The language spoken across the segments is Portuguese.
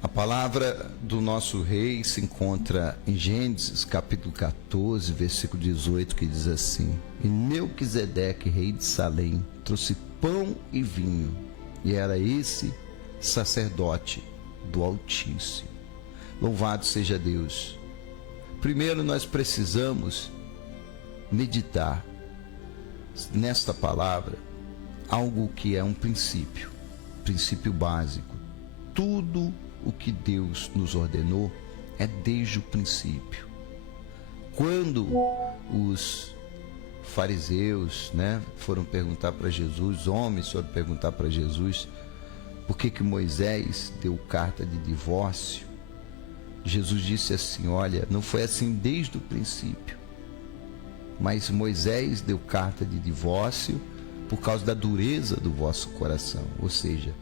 A palavra do nosso rei se encontra em Gênesis capítulo 14, versículo 18, que diz assim: E Melquisedeque, rei de Salém, trouxe pão e vinho, e era esse sacerdote do Altíssimo. Louvado seja Deus. Primeiro nós precisamos meditar nesta palavra algo que é um princípio básico. Tudo o que Deus nos ordenou é desde o princípio. Quando os fariseus, foram perguntar para Jesus, homens foram perguntar para Jesus por que Moisés deu carta de divórcio, Jesus disse assim: olha, não foi assim desde o princípio, mas Moisés deu carta de divórcio por causa da dureza do vosso coração. Ou seja,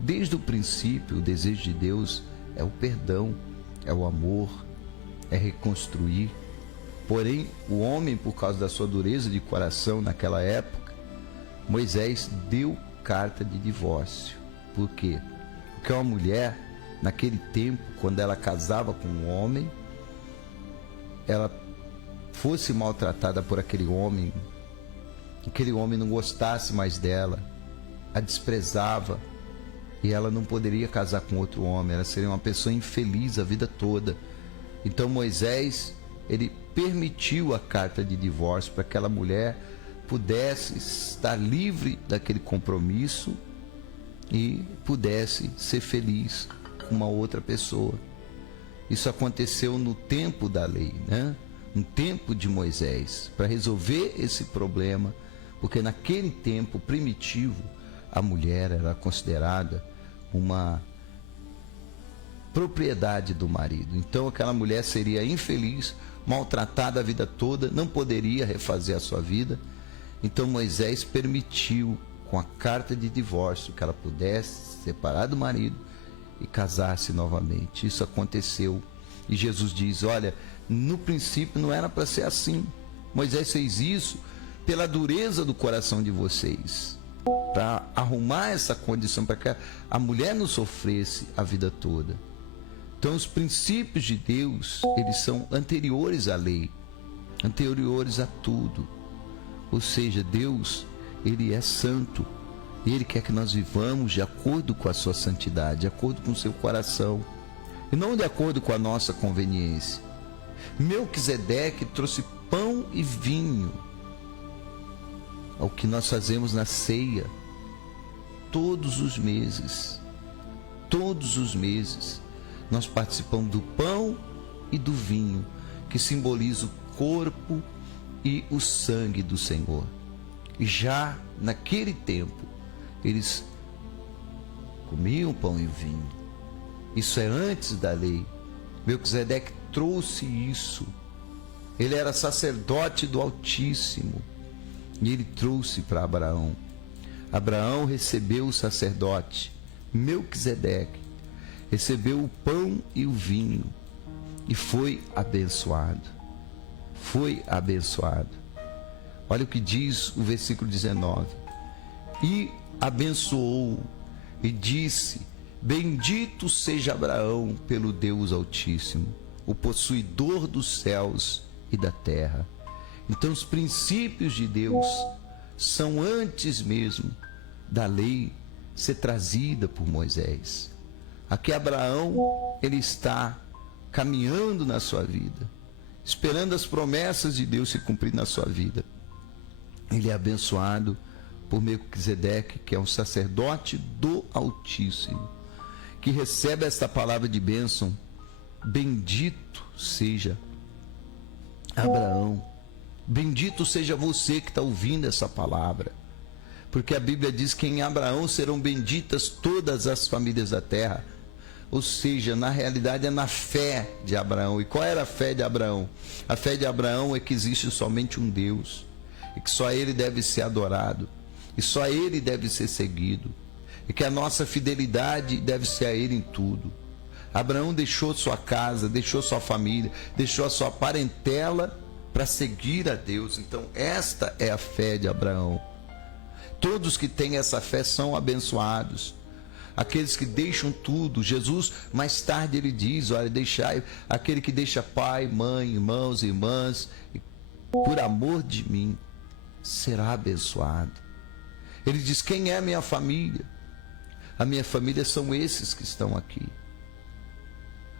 desde o princípio, o desejo de Deus é o perdão, é o amor, é reconstruir. Porém, o homem, por causa da sua dureza de coração naquela época, Moisés deu carta de divórcio. Por quê? Porque uma mulher, naquele tempo, quando ela casava com um homem, ela fosse maltratada por aquele homem não gostasse mais dela, a desprezava, e ela não poderia casar com outro homem, ela seria uma pessoa infeliz a vida toda. Então Moisés, ele permitiu a carta de divórcio para que aquela mulher pudesse estar livre daquele compromisso e pudesse ser feliz com uma outra pessoa. Isso aconteceu no tempo da lei, no tempo de Moisés, para resolver esse problema, porque naquele tempo primitivo a mulher era considerada uma propriedade do marido. Então aquela mulher seria infeliz, maltratada a vida toda, não poderia refazer a sua vida. Então Moisés permitiu, com a carta de divórcio, que ela pudesse se separar do marido e casar-se novamente. Isso aconteceu. E Jesus diz: olha, no princípio não era para ser assim. Moisés fez isso pela dureza do coração de vocês, para arrumar essa condição, para que a mulher não sofresse a vida toda. Então os princípios de Deus, eles são anteriores à lei, anteriores a tudo. Ou seja, Deus, ele é santo, e ele quer que nós vivamos de acordo com a sua santidade, de acordo com o seu coração, e não de acordo com a nossa conveniência. Melquisedeque trouxe pão e vinho, ao que nós fazemos na ceia todos os meses. Todos os meses nós participamos do pão e do vinho, que simboliza o corpo e o sangue do Senhor. E já naquele tempo eles comiam pão e vinho. Isso é antes da lei. Melquisedeque trouxe isso. Ele era sacerdote do Altíssimo, e ele trouxe para Abraão. Abraão recebeu o sacerdote, Melquisedeque recebeu o pão e o vinho, e foi abençoado. Foi abençoado. Olha o que diz o versículo 19: E abençoou e disse: Bendito seja Abraão pelo Deus Altíssimo, o possuidor dos céus e da terra. Então os princípios de Deus são antes mesmo da lei ser trazida por Moisés. Aqui Abraão, ele está caminhando na sua vida, esperando as promessas de Deus se cumprir na sua vida. Ele é abençoado por Melquisedeque, que é um sacerdote do Altíssimo, que recebe esta palavra de bênção: bendito seja Abraão. Bendito seja você que está ouvindo essa palavra, porque a Bíblia diz que em Abraão serão benditas todas as famílias da terra. Ou seja, na realidade é na fé de Abraão. E qual era a fé de Abraão? A fé de Abraão é que existe somente um Deus, e que só Ele deve ser adorado, e só Ele deve ser seguido, e que a nossa fidelidade deve ser a Ele em tudo. Abraão deixou sua casa, deixou sua família, deixou a sua parentela para seguir a Deus. Então esta é a fé de Abraão. Todos que têm essa fé são abençoados. aqueles que deixam tudo. Jesus, mais tarde, ele diz: olha, deixai, aquele que deixa pai, mãe, irmãos e irmãs, por amor de mim, será abençoado. Ele diz: quem é a minha família? A minha família são esses que estão aqui,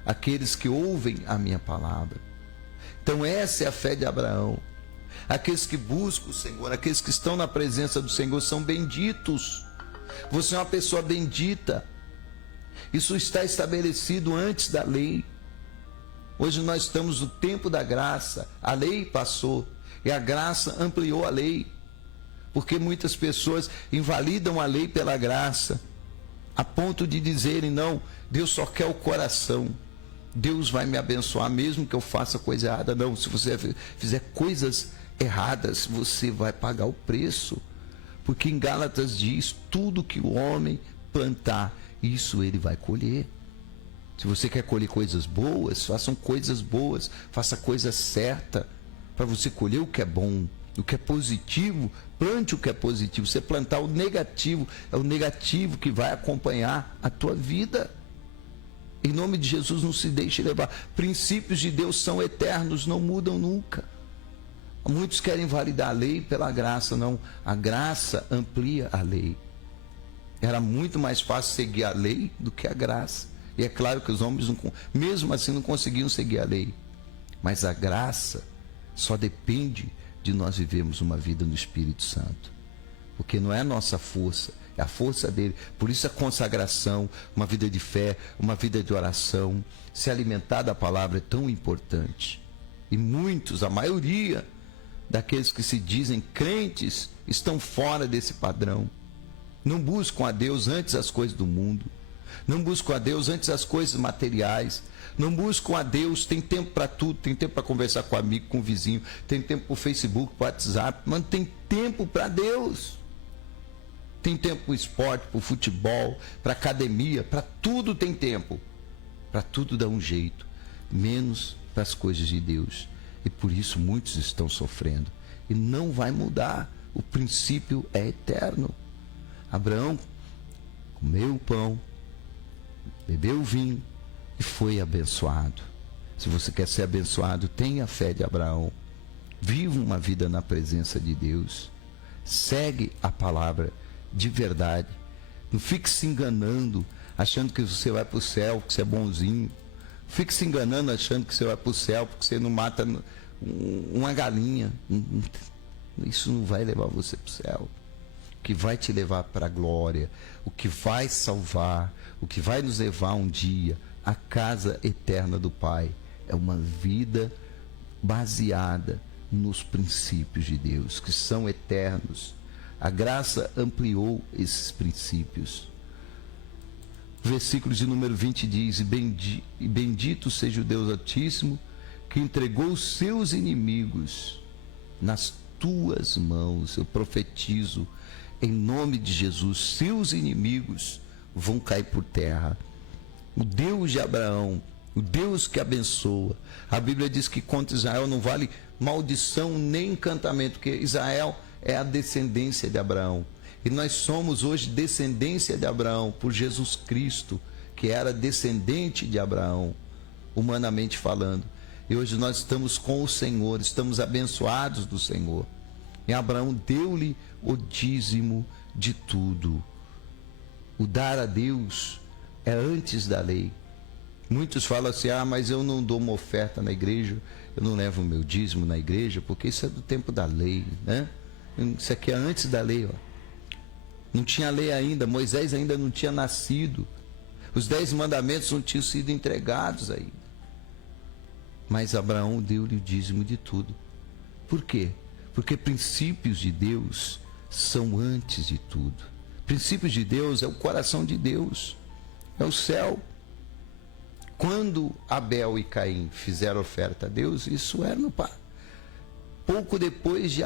aqueles que ouvem a minha palavra. Então essa é a fé de Abraão. Aqueles que buscam o Senhor, aqueles que estão na presença do Senhor são benditos. Você é uma pessoa bendita. Isso está estabelecido antes da lei. Hoje nós estamos no tempo da graça. A lei passou e a graça ampliou a lei, porque muitas pessoas invalidam a lei pela graça, a ponto de dizerem: não, Deus só quer o coração, Deus vai me abençoar mesmo que eu faça coisa errada. Não, se você fizer coisas erradas, você vai pagar o preço, porque em Gálatas diz: tudo que o homem plantar, isso ele vai colher. Se você quer colher coisas boas, façam coisas boas, faça a coisa certa, para você colher o que é bom, o que é positivo. Plante o que é positivo. Você plantar o negativo, é o negativo que vai acompanhar a tua vida. Em nome de Jesus, não se deixe levar. Princípios de Deus são eternos, não mudam nunca. Muitos querem validar a lei pela graça. Não, a graça amplia a lei. Era muito mais fácil seguir a lei do que a graça. E é claro que os homens, mesmo assim, não conseguiam seguir a lei. Mas a graça só depende de nós vivermos uma vida no Espírito Santo. Porque não é a nossa força, é a força dele. Por isso a consagração, uma vida de fé, uma vida de oração, se alimentar da palavra é tão importante. E muitos, a maioria daqueles que se dizem crentes, estão fora desse padrão. Não buscam a Deus antes as coisas do mundo. Não buscam a Deus antes as coisas materiais. Não buscam a Deus, tem tempo para tudo, tem tempo para conversar com o amigo, com o vizinho, tem tempo para o Facebook, para o WhatsApp, mas não tem tempo para Deus. Tem tempo para o esporte, para o futebol, para a academia, para tudo tem tempo. Para tudo dá um jeito, menos para as coisas de Deus. E por isso muitos estão sofrendo. E não vai mudar, o princípio é eterno. Abraão comeu o pão, bebeu o vinho e foi abençoado. Se você quer ser abençoado, tenha a fé de Abraão. Viva uma vida na presença de Deus. Segue a palavra de verdade. Não fique se enganando, achando que você vai para o céu, que você é bonzinho. Fique se enganando, achando que você vai para o céu, porque você não mata uma galinha. Isso não vai levar você para o céu. O que vai te levar para a glória, o que vai salvar, o que vai nos levar um dia à casa eterna do Pai, é uma vida baseada nos princípios de Deus, que são eternos. A graça ampliou esses princípios. O versículo de número 20 diz: e bendito seja o Deus Altíssimo, que entregou os seus inimigos nas tuas mãos. Eu profetizo em nome de Jesus, seus inimigos vão cair por terra. O Deus de Abraão, o Deus que abençoa. A Bíblia diz que contra Israel não vale maldição nem encantamento, porque Israel é a descendência de Abraão. E nós somos hoje descendência de Abraão por Jesus Cristo, que era descendente de Abraão, humanamente falando. E hoje nós estamos com o Senhor, estamos abençoados do Senhor. E Abraão deu-lhe o dízimo de tudo. O dar a Deus é antes da lei. Muitos falam assim: mas eu não dou uma oferta na igreja, eu não levo o meu dízimo na igreja, porque isso é do tempo da lei, né? Isso aqui é antes da lei, ó. Não tinha lei ainda, Moisés ainda não tinha nascido, os 10 mandamentos não tinham sido entregados ainda. Mas Abraão deu-lhe o dízimo de tudo. Por quê? Porque princípios de Deus são antes de tudo. Princípios de Deus é o coração de Deus, é o céu. Quando Abel e Caim fizeram oferta a Deus, isso era pouco depois de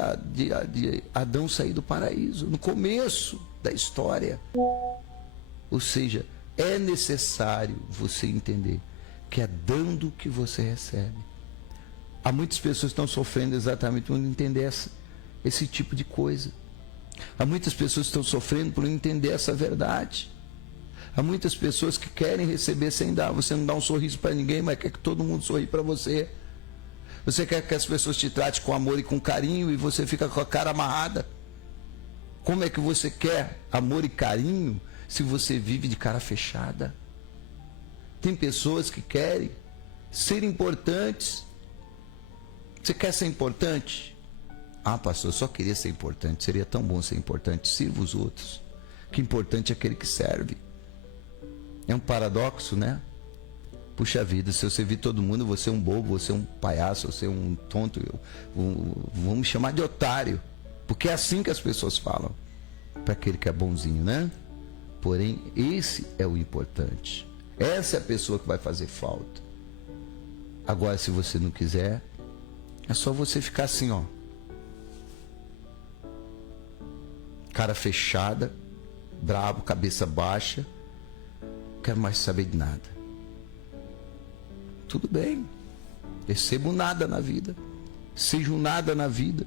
Adão sair do paraíso, no começo da história. Ou seja, é necessário você entender que é dando que você recebe. Há muitas pessoas que estão sofrendo exatamente por não entender esse tipo de coisa. Há muitas pessoas que estão sofrendo por não entender essa verdade. Há muitas pessoas que querem receber sem dar. Você não dá um sorriso para ninguém, mas quer que todo mundo sorri para você. Você quer que as pessoas te tratem com amor e com carinho e você fica com a cara amarrada. Como é que você quer amor e carinho se você vive de cara fechada? Tem pessoas que querem ser importantes. Você quer ser importante? Ah, pastor, eu só queria ser importante. Seria tão bom ser importante. Sirva os outros. Que importante é aquele que serve. É um paradoxo, né? Puxa vida, se eu servir todo mundo, você é um bobo, você é um palhaço, você é um tonto. Vamos me chamar de otário. Porque é assim que as pessoas falam. Para aquele que é bonzinho, né? Porém, esse é o importante. Essa é a pessoa que vai fazer falta. Agora, se você não quiser, é só você ficar assim, ó. Cara fechada, bravo, cabeça baixa. Não quero mais saber de nada. Tudo bem. Recebo nada na vida. Seja um nada na vida.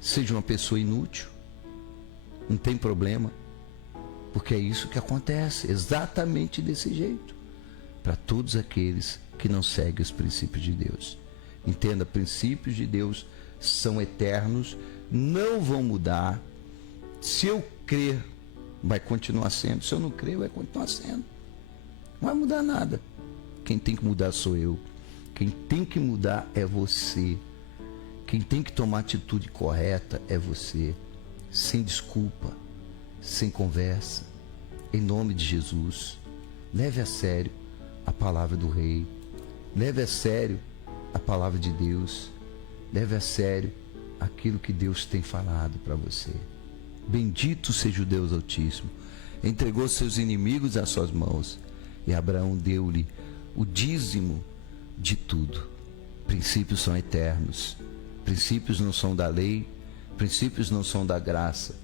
Seja uma pessoa inútil. Não tem problema. Porque é isso que acontece. Exatamente desse jeito. Para todos aqueles que não seguem os princípios de Deus. Entenda, princípios de Deus são eternos. Não vão mudar. Se eu crer, vai continuar sendo. Se eu não crer, vai continuar sendo. Não vai mudar nada. Quem tem que mudar sou eu. Quem tem que mudar é você. Quem tem que tomar a atitude correta é você. Sem desculpa, sem conversa. Em nome de Jesus. Leve a sério a palavra do Rei. Leve a sério a palavra de Deus. Leve a sério aquilo que Deus tem falado para você. Bendito seja o Deus Altíssimo. Entregou seus inimigos às suas mãos. E Abraão deu-lhe o dízimo de tudo. Princípios são eternos. Princípios não são da lei. Princípios não são da graça.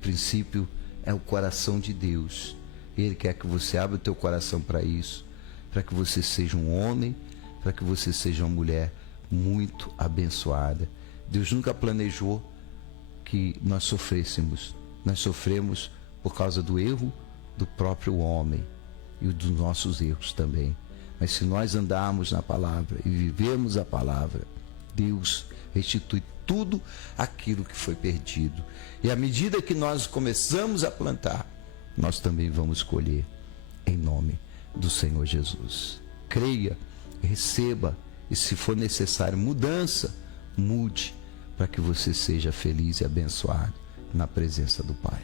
Princípio é o coração de Deus. Ele quer que você abra o teu coração para isso. Para que você seja um homem. Para que você seja uma mulher muito abençoada. Deus nunca planejou que nós sofrêssemos. Nós sofremos por causa do erro do próprio homem e dos nossos erros também. Mas se nós andarmos na palavra e vivermos a palavra, Deus restitui tudo aquilo que foi perdido. E à medida que nós começamos a plantar, nós também vamos colher em nome do Senhor Jesus. Creia, receba e se for necessário mudança, mude para que você seja feliz e abençoado na presença do Pai.